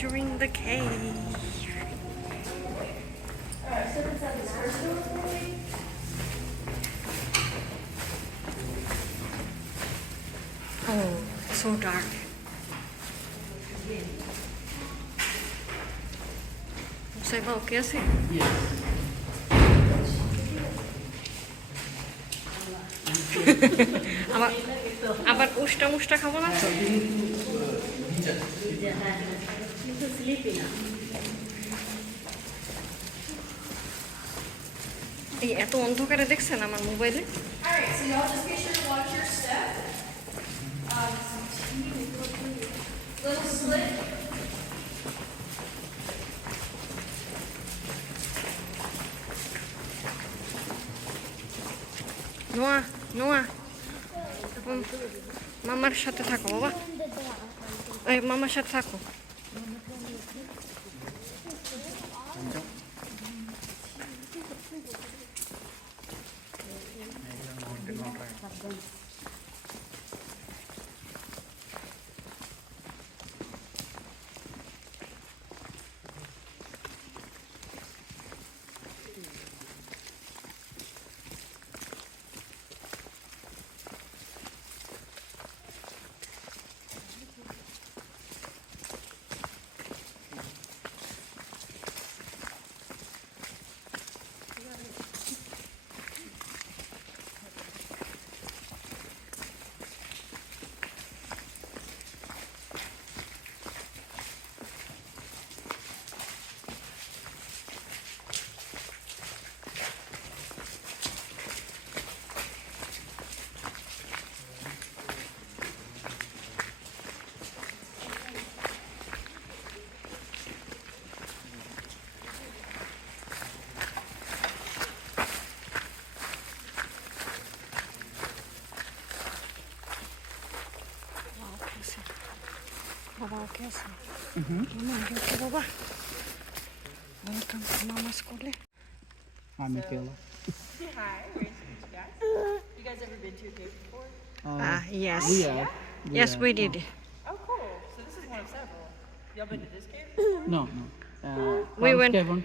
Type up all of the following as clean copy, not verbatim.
entering the cave. Oh, so dark. Mustafa, okay আছে? Yes. আবার উষ্টা মুষ্টা খাবো না তো? এই এত অন্ধকারে দেখছেন আমার মোবাইলে? Alright, so y'all just be sure to watch your step. Little slip. নোয়া নোয়া মামার সাথে থাকো বাবা, এই মামার সাথে থাকো। বাবা ওকে আছে? মামা ওকে আছে বাবা? ওয়েলকাম টু মামাস কোলে। I'm Michaela. Hi, great to meet you guys. You guys ever been to a cave before? Yes. We have. Yes, we did. Oh, cool. So this is one of several. Y'all been to this cave? No, no. We Carl's went Cavern.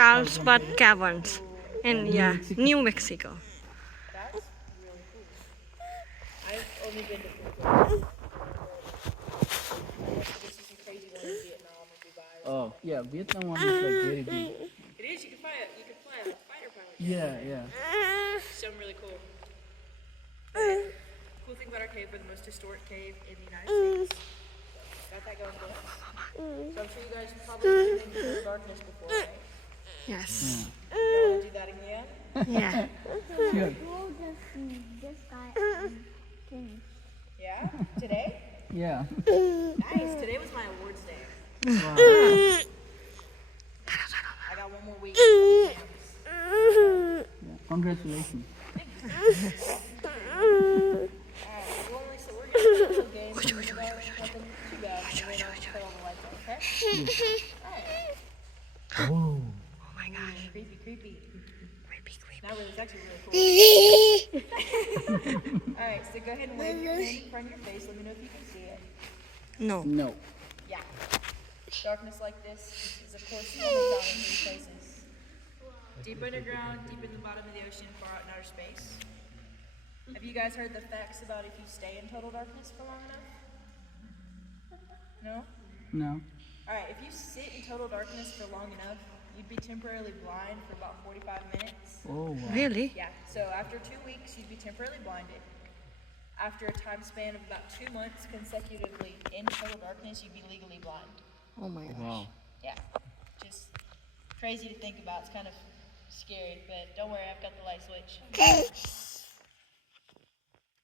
Carlsbad Caverns in New Mexico. That's really cool. I've only been to four. This is some crazy one in Vietnam or Dubai. Oh, yeah. Vietnam one is like very big. It is. You can fly a fighter pilot. Yeah, yeah. Something really cool. Cool thing about our cave, we're the most historic cave in the United States. Got that going for us. So I'm sure you guys probably been in total darkness before, right? Yes. Y'all want to do that again? Yeah. Sure. We'll just see this guy finish. Yeah? Today? Yeah. Nice. Today was my awards day. Wow. I got one more week. Yeah. Congratulations. Alright, well, so we're going to play a little game. Nothing too bad. We're going to put all the lights on, okay? Alright. Oh. Oh my gosh. Creepy, creepy. Creepy, creepy. Not really, it's actually really cool. Alright, so go ahead and wave your hand in front of your face. Let me know if you can see it. No. No. Yeah. Darkness like this is, of course, only found in three places. Deep underground, deep in the bottom of the ocean, far out in outer space. Have you guys heard the facts about if you stay in total darkness for long enough? No? No. Alright, if you sit in total darkness for long enough, you'd be temporarily blind for about 45 minutes. Oh, wow. Really? Yeah, so after 2 weeks, you'd be temporarily blinded. After a time span of about 2 months consecutively in total darkness, you'd be legally blind. Oh my gosh. Wow. Yeah, just crazy to think about. It's kind of scary, but don't worry, I've got the light switch.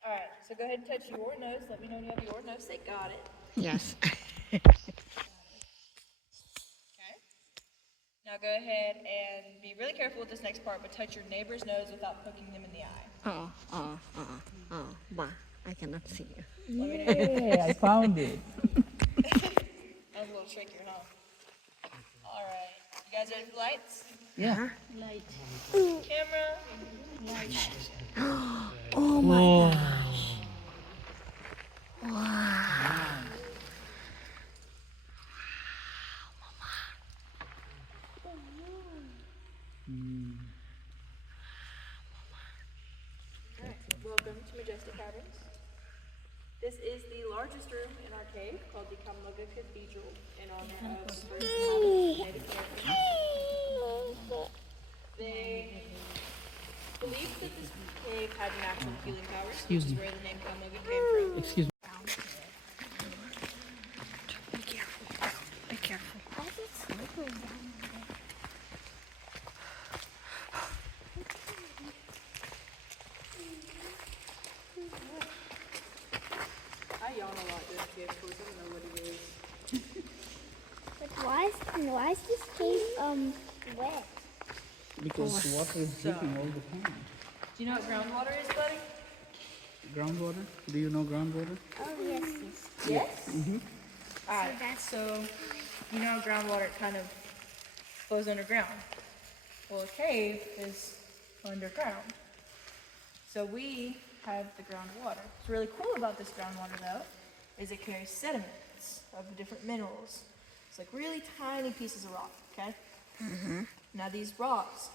Alright, so go ahead and touch your nose. Let me know when you have your nose. They got it. Yes. Okay. Now go ahead and be really careful with this next part, but touch your neighbor's nose without poking them in the eye. Bah, I cannot see you. Let me know. Hey, I found it. That was a little trickier, huh? Alright. You guys ready for lights? Yeah. Light. Camera. Oh my Oh. gosh. Wow. largest room in our cave called the Kamaga Cathedral in honor of first Native Americans. They believed that this cave had natural healing powers, which is where the name Kamaga came from. Excuse me. Be careful. Be careful. Why is it slippery down there? I yawn a lot during cave tours. I don't know what it is. But why is this cave wet? Because water is dripping all the time. Do you know what groundwater is, buddy? Groundwater? Do you know groundwater? Oh yes, yes. Yes? Mm-hmm. Alright, so you know groundwater kind of flows underground. Well, a cave is underground. So we have the groundwater. What's really cool about this groundwater, though, is it carries sediments of different minerals. It's like really tiny pieces of rock, okay? Now these rocks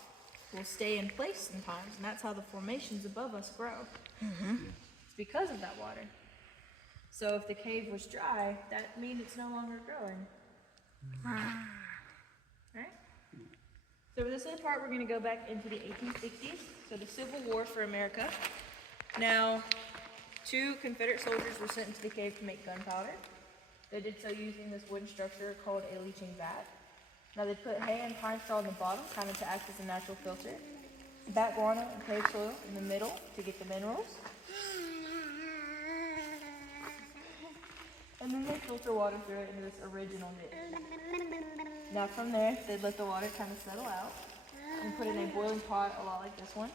will stay in place sometimes, and that's how the formations above us grow. It's because of that water. So if the cave was dry, that means it's no longer growing. Alright? So for this little part, we're going to go back into the 1860s, so the Civil War for America. Now, 2 Confederate soldiers were sent into the cave to make gunpowder. They did so using this wooden structure called a leaching vat. Now they put hay and pine straw in the bottom, kind of to act as a natural filter. Bat guano and cave soil in the middle to get the minerals. And then they filter water through it into this original dish. Now from there, they'd let the water kind of settle out and put it in a boiling pot, a lot like this one.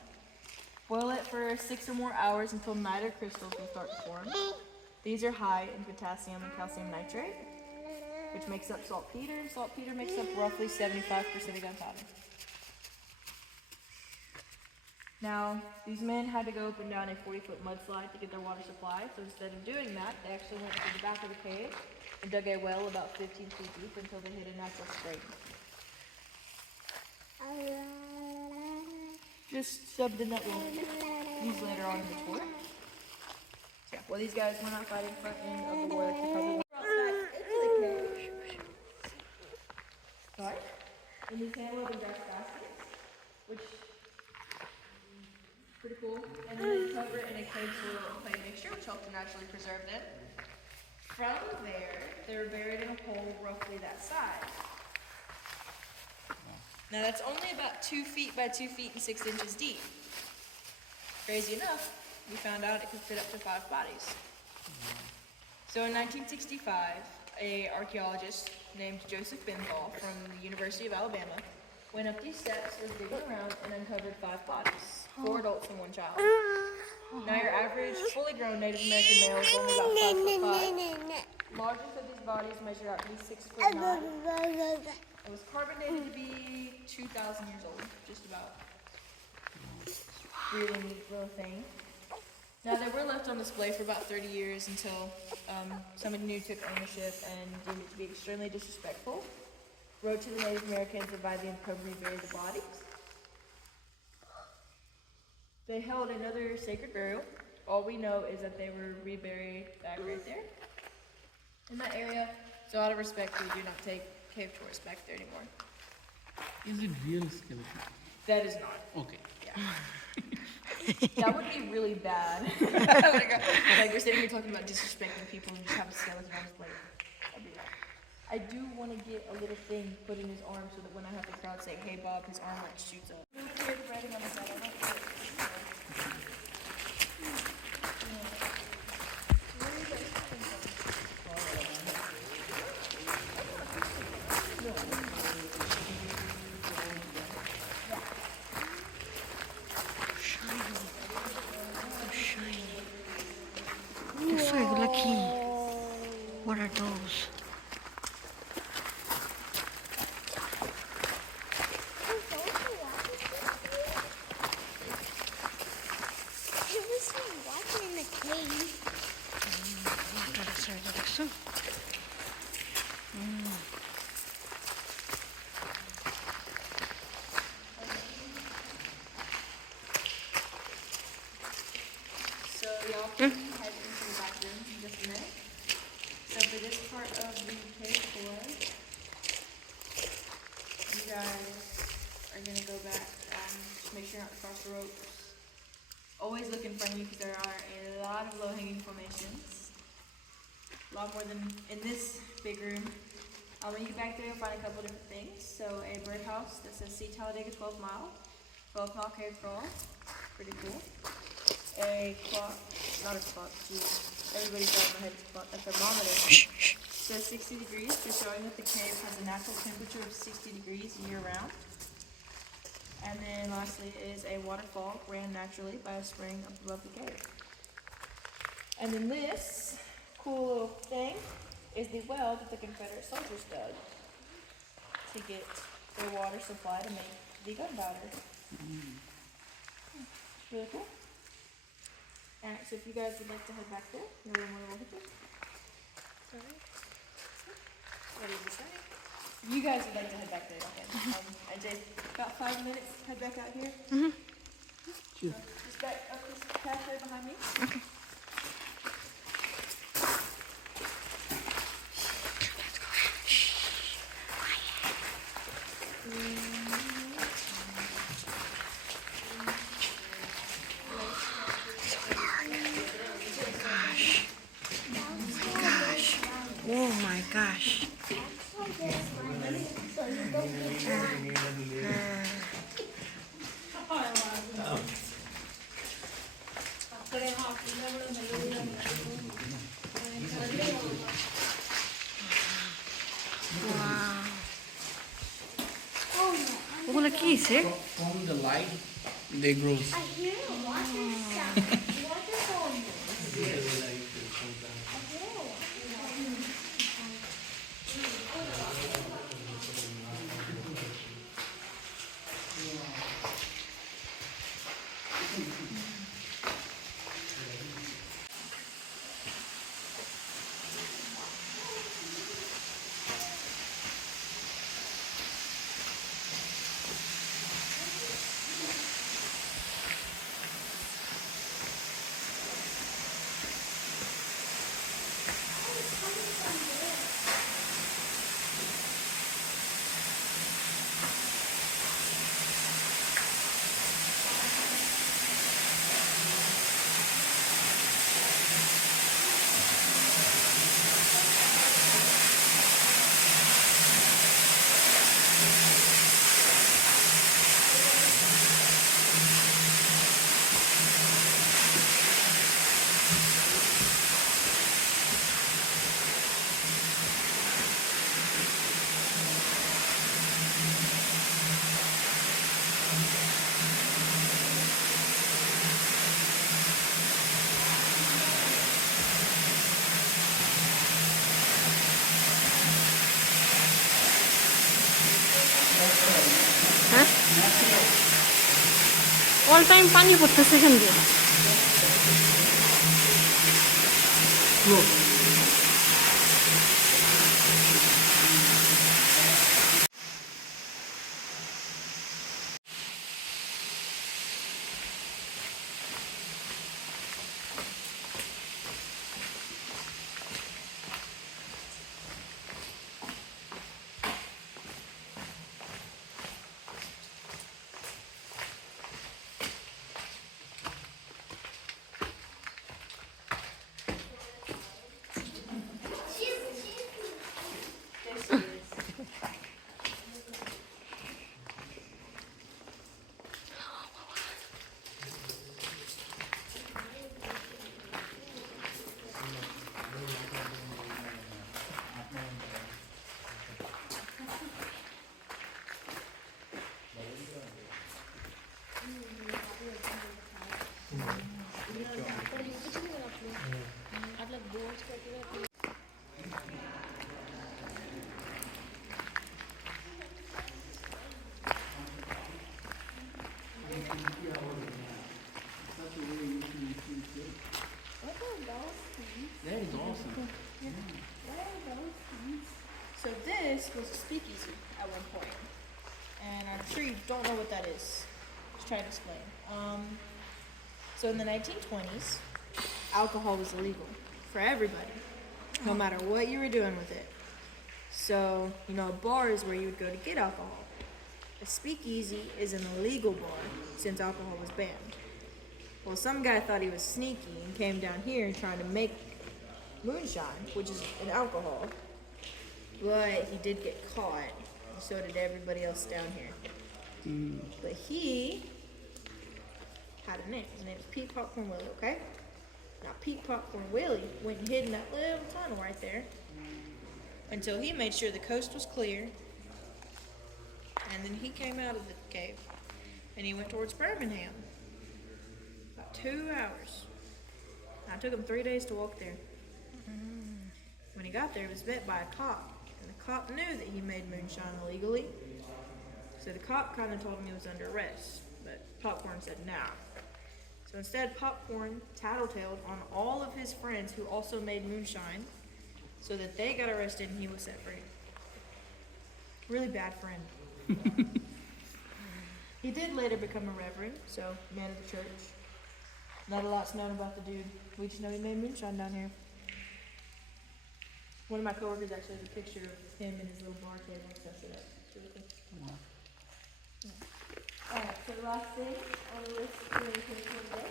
Boil it for 6 or more hours until niter crystals will start to form. These are high in potassium and calcium nitrate, which makes up saltpeter, and saltpeter makes up roughly 75% of gunpowder. Now, these men had to go up and down a 40-foot mudslide to get their water supply, so instead of doing that, they actually went to the back of the cave and dug a well about 15 feet deep until they hit a natural spring. Just shoved in that well. Used later on in the tour. Yeah, well, these guys went outside in front end of the war. They probably went outside into the cave. Sorry? And these handled and grass baskets, which pretty cool. And then they cover it in a cave soil and clay mixture, which helped to naturally preserve them. From there, they were buried in a hole roughly that size. Now that's only about 2 feet by 2 feet and 6 inches deep. Crazy enough, we found out it could fit up to 5 bodies. So in 1965, an archaeologist named Joseph Benthall from the University of Alabama went up these steps, was digging around, and uncovered 5 bodies, 4 adults and 1 child. Now your average fully grown Native American male is only about 5'5". Largest of these bodies measured out to be 6'9". It was carbon dated to be 2,000 years old, just about. Really neat little thing. Now they were left on display for about 30 years until somebody new took ownership and deemed it to be extremely disrespectful. Wrote to the Native Americans advising them to rebury the bodies. They held another sacred burial. All we know is that they were reburied back right there in that area. So out of respect, we do not take cave tours back there anymore. Is it real skeleton? That is not. Okay. Yeah. That would be really bad. Like we're sitting here talking about disrespecting people and just have a skeleton on his plate. That'd be bad. I do want to get a little thing put in his arm so that when I have the crowd say, "Hey Bob," his arm like shoots up. No kid writing on the side. I don't know. They're so lucky. What are those? So y'all can head into the back room in just a minute. So for this part of the cave tour, you guys are gonna go back, just make sure not to cross the ropes. Always look in front of you because there are a lot of low-hanging formations. A lot more than in this big room. When you get back there, you'll find a couple different things. So a birdhouse that says See Talladega 12 Mile cave crawl. Pretty cool. A clock, not a clock, geez. Everybody's got in my head it's a clock. A thermometer. Says 60 degrees, just showing that the cave has a natural temperature of 60 degrees year round. And then lastly is a waterfall ran naturally by a spring up above the cave. And then this cool little thing is the well that the Confederate soldiers dug to get their water supply to make the gunpowder. Really cool. Alright, so if you guys would like to head back there, you're more than welcome to. Sorry. What did you say? You guys would like to head back there, okay? And Jay, about 5 minutes, head back out here. Mm-hmm. So just back up this pathway behind me. Okay. Oh my gosh. Wow. What aqui, sir? From the light, they grow. I hear a water sound. Waterfall. All time pani putteছে এখান দিয়ে That is awesome. So this was a speakeasy at one point, and I'm sure you don't know what that is. Just try to explain. So in the 1920s, alcohol was illegal for everybody. no matter what you were doing with it. So, you know, a bar is where you would go to get alcohol. A speakeasy is an illegal bar since alcohol was banned. Well, some guy thought he was sneaky and came down here trying to make moonshine, which is an alcohol. But he did get caught, and so did everybody else down here. But he had a name. His name was Pete Popcorn Willie, okay? Now, Pete Popcorn Willie went and hid in that little tunnel right there until he made sure the coast was clear. And then he came out of the cave and he went towards Birmingham. About 2 hours. Now, it took him 3 days to walk there. When he got there, he was met by a cop. And the cop knew that he made moonshine illegally. So the cop kind of told him he was under arrest. But Popcorn said nah. So instead, Popcorn tattletaled on all of his friends who also made moonshine so that they got arrested and he was set free. Really bad friend. He did later become a reverend, so man of the church. Not a lot's known about the dude. We just know he made moonshine down here. One of my coworkers actually has a picture of him and his little bar table and sets it up. It's really cool. Alright, so the last thing on the list for the today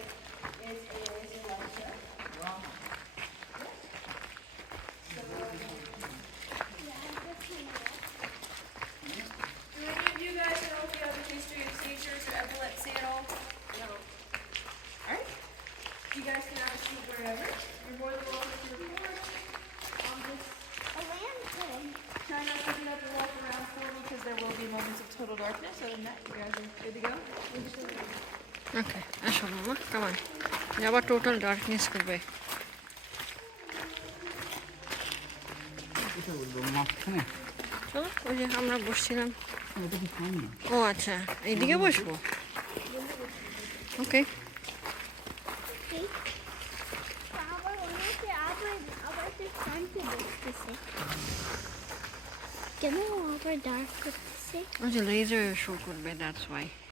is a laser light show. Wow. So, do any of you guys know if you have a history of seizures or epilepsy at all? No. Alright. You guys can have a seat wherever. You're more than welcome to record. Just try not to get up and walk around for me because there will be moments of total darkness. Other than that, you guys are good to go. ওকে আসো মামা কামান আবার total darkness করবে চলো ওই যে আমরা বসছিলাম ও আচ্ছা এইদিকে বসবো ওকে কেন আবার ডার্ক করতেছে ওই যে লেজার শো করবে দ্যাটস ওয়াই